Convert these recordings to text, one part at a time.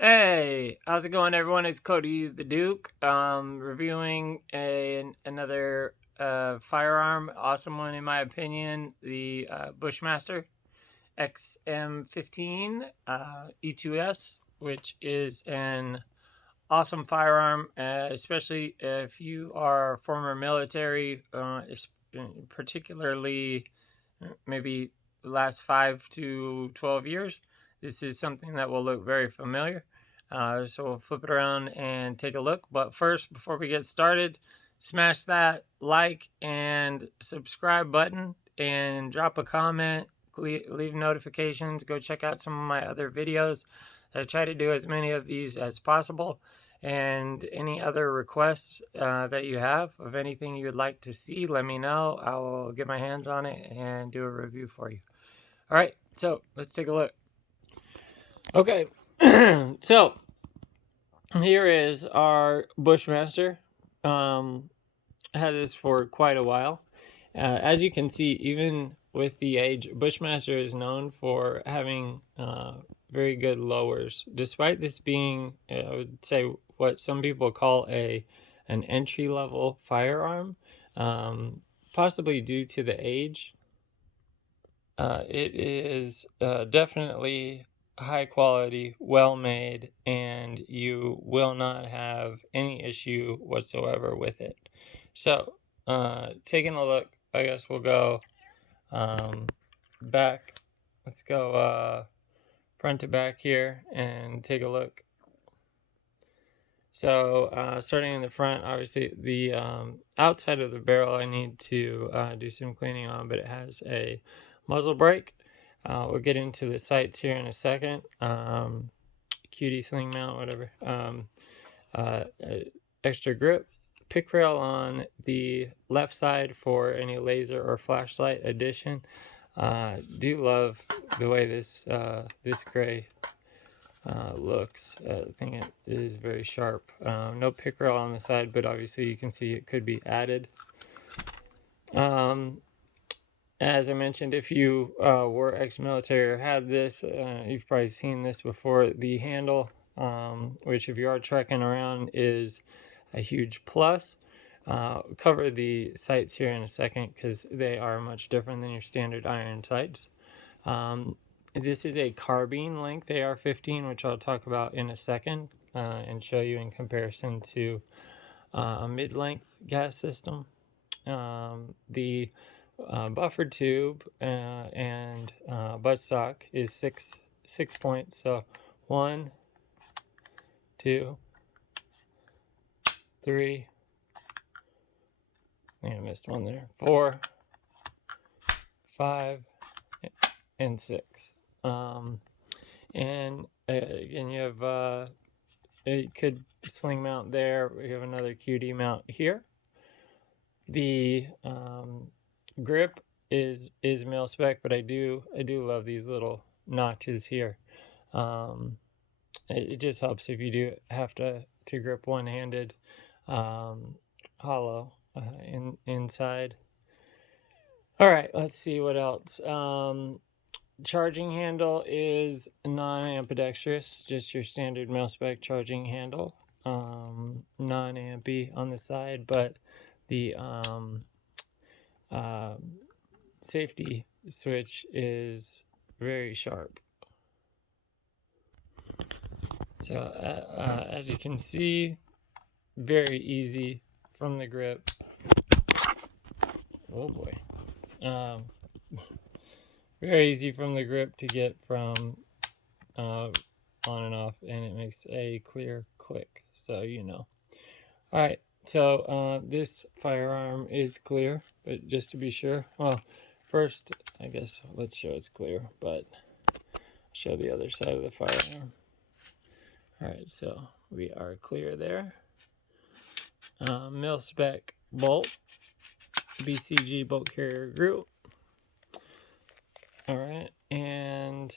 Hey, how's it going, everyone? It's Cody the Duke, reviewing another firearm, awesome one in my opinion, the Bushmaster XM15-E2S, which is an awesome firearm, especially if you are former military, particularly maybe the last 5 to 12 years. This is something that will look very familiar. So we'll flip it around and take a look. But first, before we get started, smash that like and subscribe button and drop a comment, leave notifications. Go check out some of my other videos. I try to do as many of these as possible. And any other requests that you have of anything you would like to see, let me know. I will get my hands on it and do a review for you. All right, so let's take a look. Okay, so here is our Bushmaster. Had this for quite a while. As you can see, even with the age, Bushmaster is known for having very good lowers. Despite this being, I would say, what some people call an entry-level firearm, possibly due to the age, it is definitely high quality, well made, and you will not have any issue whatsoever with it. So, taking a look, I guess we'll go back. Let's go front to back here and take a look. So, starting in the front, obviously the outside of the barrel I need to do some cleaning on, but it has a muzzle brake. We'll get into the sights here in a second. QD sling mount, whatever. Extra grip. Pick rail on the left side for any laser or flashlight addition. Do love the way this gray looks. I think it is very sharp. No pick rail on the side, but obviously you can see it could be added. As I mentioned, if you were ex-military or had this, you've probably seen this before. The handle, which if you are trekking around, is a huge plus. Cover the sights here in a second because they are much different than your standard iron sights. This is a carbine length AR-15, which I'll talk about in a second and show you in comparison to a mid-length gas system. The buffer tube and buttstock is six points. So 1, 2, 3. I think I missed one there. 4, 5, and 6. And again, you have you could sling mount there. We have another QD mount here. The grip is mil spec, but I do love these little notches here. It just helps if you do have to grip one-handed, hollow inside. All right, let's see what else. Charging handle is non-ambidextrous, just your standard mil spec charging handle. Non-ampy on the side, but the safety switch is very sharp. So as you can see, very easy from the grip. Oh boy. Very easy from the grip to get from on and off, and it makes a clear click, so you know. All right, so this firearm is clear, but just to be sure, well, first I guess let's show it's clear, but show the other side of the firearm. All right, so we are clear there. Mil spec bolt, BCG bolt carrier group. All right, and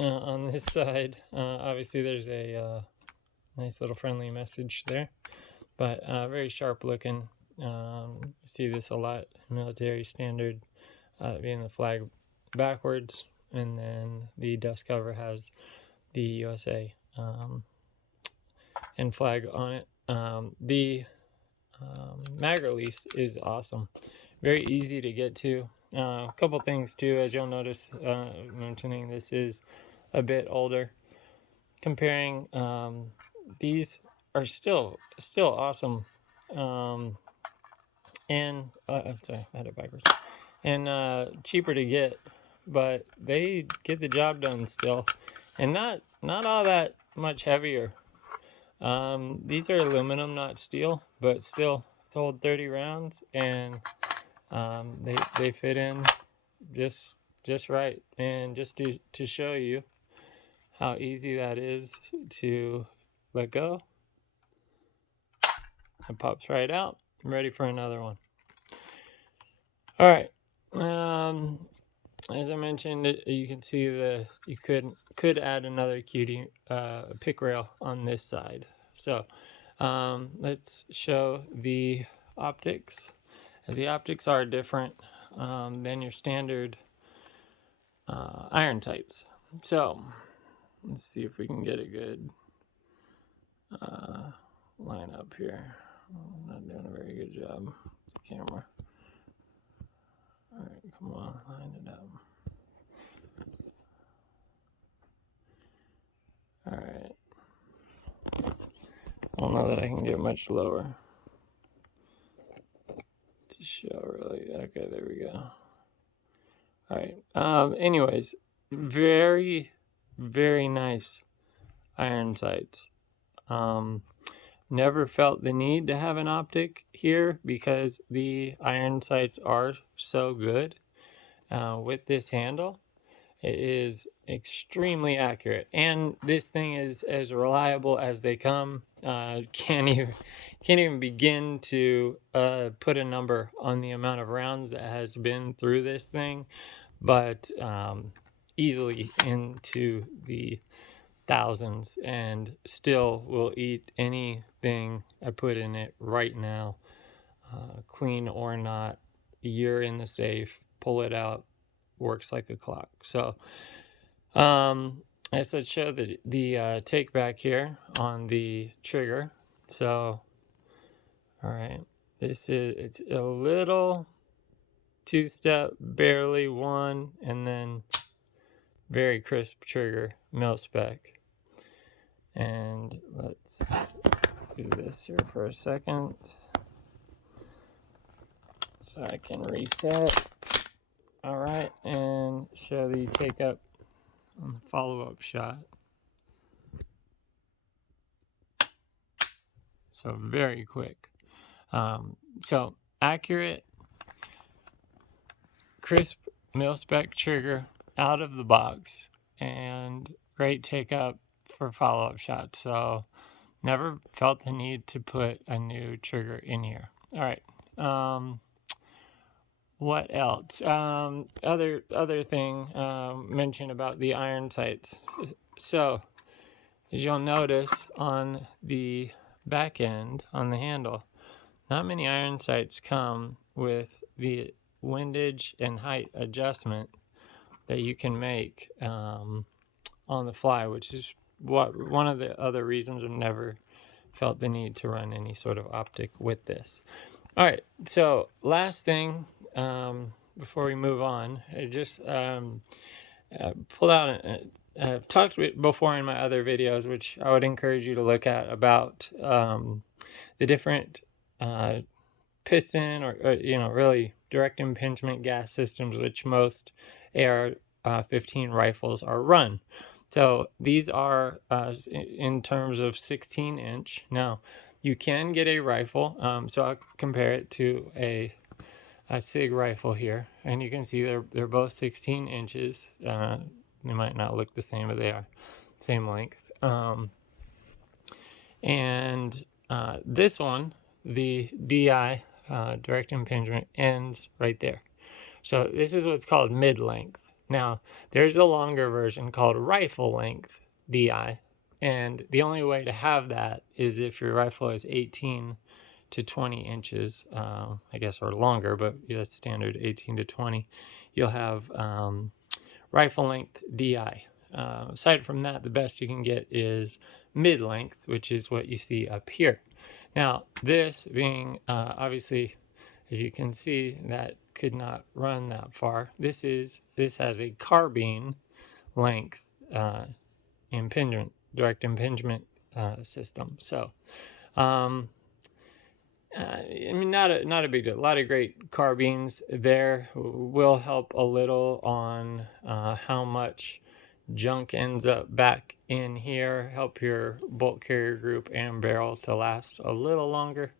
on this side, obviously there's a nice little friendly message there, but very sharp looking. See this a lot, military standard, being the flag backwards. and then the dust cover has the USA and flag on it. The mag release is awesome, very easy to get to. A couple things too, as you'll notice, mentioning this is a bit older. Comparing, these are still awesome, and sorry, I had it backwards, and cheaper to get, but they get the job done still, and not all that much heavier. These are aluminum, not steel, but still hold 30 rounds, and they fit in just right. And just to show you how easy that is to let go, it pops right out. I'm ready for another one. All right. As I mentioned, you can see you could add another cutie pick rail on this side. So let's show the optics, as the optics are different than your standard iron tights. So let's see if we can get a good line up here. I'm not doing a very good job with the camera. All right, come on, line it up. All right. I don't know that I can get much lower to show really. Okay, there we go. All right. Anyways, very, very nice iron sights. Never felt the need to have an optic here because the iron sights are so good with this handle. It is extremely accurate, and this thing is as reliable as they come. Can't even begin to put a number on the amount of rounds that has been through this thing, but easily into the thousands, and still will eat anything I put in it right now, clean or not. You're in the safe, pull it out, works like a clock. So I said show the take back here on the trigger. So all right, it's a little two-step, barely one, and then very crisp trigger, mil spec. And let's do this here for a second so I can reset. All right, and show the take up on the follow-up shot. So very quick. So accurate, crisp mil spec trigger out of the box, and great take up for follow-up shots. So never felt the need to put a new trigger in here. All right. What else? Other thing mentioned about the iron sights. So as you'll notice on the back end, on the handle, not many iron sights come with the windage and height adjustment that you can make on the fly, which is one of the other reasons I've never felt the need to run any sort of optic with this. All right, so last thing before we move on, I just pulled out. I've talked before in my other videos, which I would encourage you to look at, about the different piston or really direct impingement gas systems, which most AR-15 rifles are run. So these are in terms of 16-inch. Now, you can get a rifle, so I'll compare it to a SIG rifle here, and you can see they're both 16 inches. They might not look the same, but they are same length. And this one, the DI, direct impingement, ends right there. So this is what's called mid-length. Now, there's a longer version called rifle length DI, and the only way to have that is if your rifle is 18 to 20 inches, I guess, or longer, but that's standard 18 to 20. You'll have rifle length DI. Aside from that, the best you can get is mid length, which is what you see up here. Now, this being obviously, as you can see, that could not run that far. This has a carbine length impingement, direct impingement system. So, I mean, not a big deal. A lot of great carbines there. Will help a little on how much junk ends up back in here. Help your bolt carrier group and barrel to last a little longer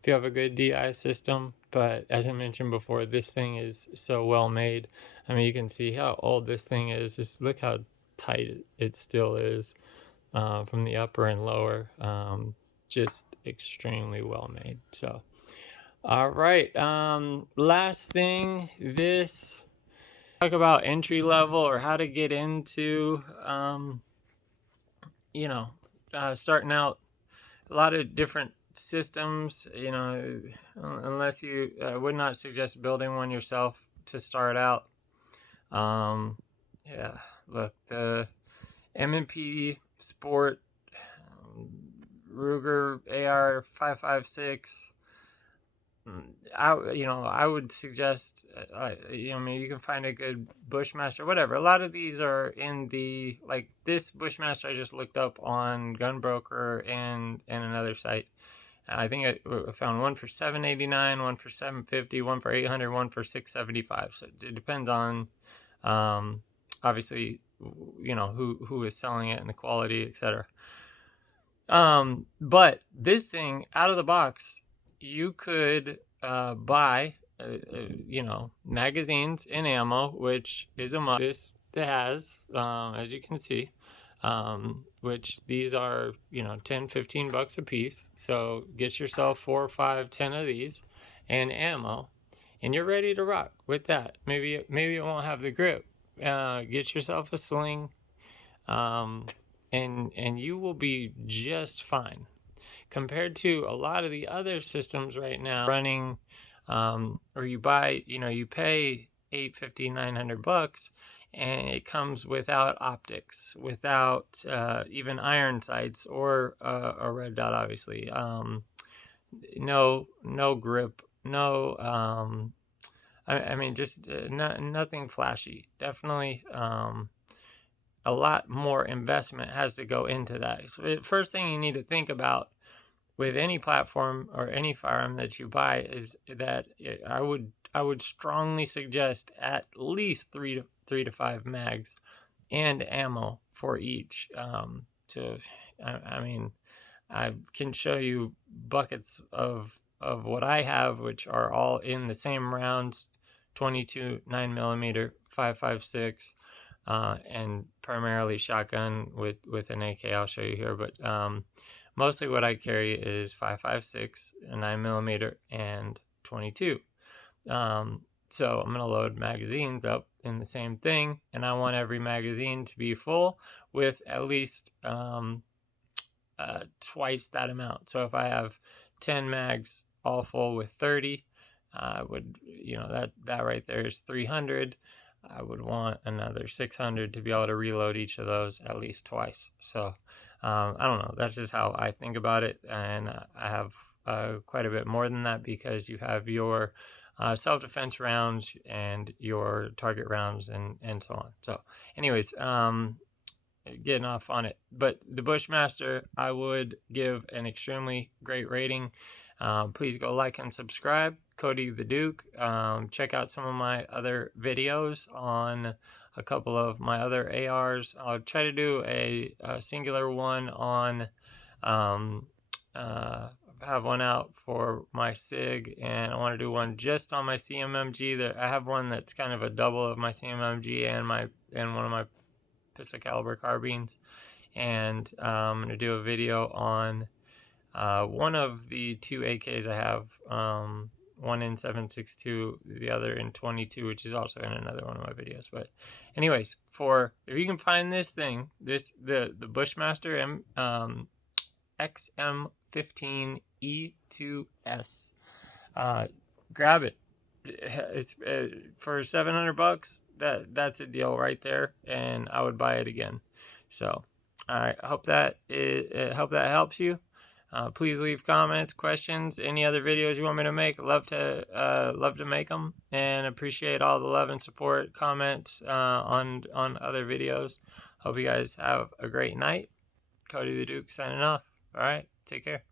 if you have a good DI system. But as I mentioned before, this thing is so well made. I mean, you can see how old this thing is. Just look how tight it still is from the upper and lower. Just extremely well made. So, all right. Last thing, this talk about entry level or how to get into, starting out. A lot of different systems. Unless you would not suggest building one yourself to start out. Yeah, look, the M&P Sport Ruger AR 5.56. I would suggest, you can find a good Bushmaster, whatever. A lot of these are in the, like this Bushmaster I just looked up on Gunbroker and another site. I think I found one for $789, one for $750, one for $800, one for $675. So it depends on, obviously, who is selling it and the quality, etc. But this thing out of the box, you could buy, magazines and ammo, which is a must. This has, as you can see, which these are, 10, 15 bucks a piece. So get yourself 4, 5, 10 of these and ammo, and you're ready to rock with that. Maybe it won't have the grip. Get yourself a sling, and you will be just fine. Compared to a lot of the other systems right now running, or you buy, you pay $850, $900, and it comes without optics, without even iron sights or a red dot, obviously. No grip, no. I mean, just nothing flashy. Definitely. A lot more investment has to go into that. So the first thing you need to think about with any platform or any firearm that you buy is that I would strongly suggest at least three to five mags and ammo for each. I mean, I can show you buckets of what I have, which are all in the same rounds: 22 9mm 5.56. And primarily shotgun with an AK. I'll show you here, but mostly what I carry is 5.56, a 9mm, and 22. So I'm going to load magazines up in the same thing, and I want every magazine to be full with at least twice that amount. So if I have 10 mags all full with 30, I would, that right there is 300. I would want another 600 to be able to reload each of those at least twice. So I don't know. That's just how I think about it. And I have quite a bit more than that because you have your self-defense rounds and your target rounds and so on. So anyways, getting off on it. But the Bushmaster, I would give an extremely great rating. Please go like and subscribe. Cody the Duke. Check out some of my other videos on a couple of my other ARs. I'll try to do a singular one on, have one out for my SIG, and I want to do one just on my CMMG. I have one that's kind of a double of my CMMG and one of my pistol caliber carbines, and I'm going to do a video on one of the two AKs I have, one in 7.62, the other in 22, which is also in another one of my videos. But anyways, if you can find this thing, the Bushmaster XM15-E2S, grab it. It's for $700. that's a deal right there, and I would buy it again. So I hope that helps you. Please leave comments, questions, any other videos you want me to make. Love to make them, and appreciate all the love and support, comments on other videos. Hope you guys have a great night. Cody the Duke signing off. All right, take care.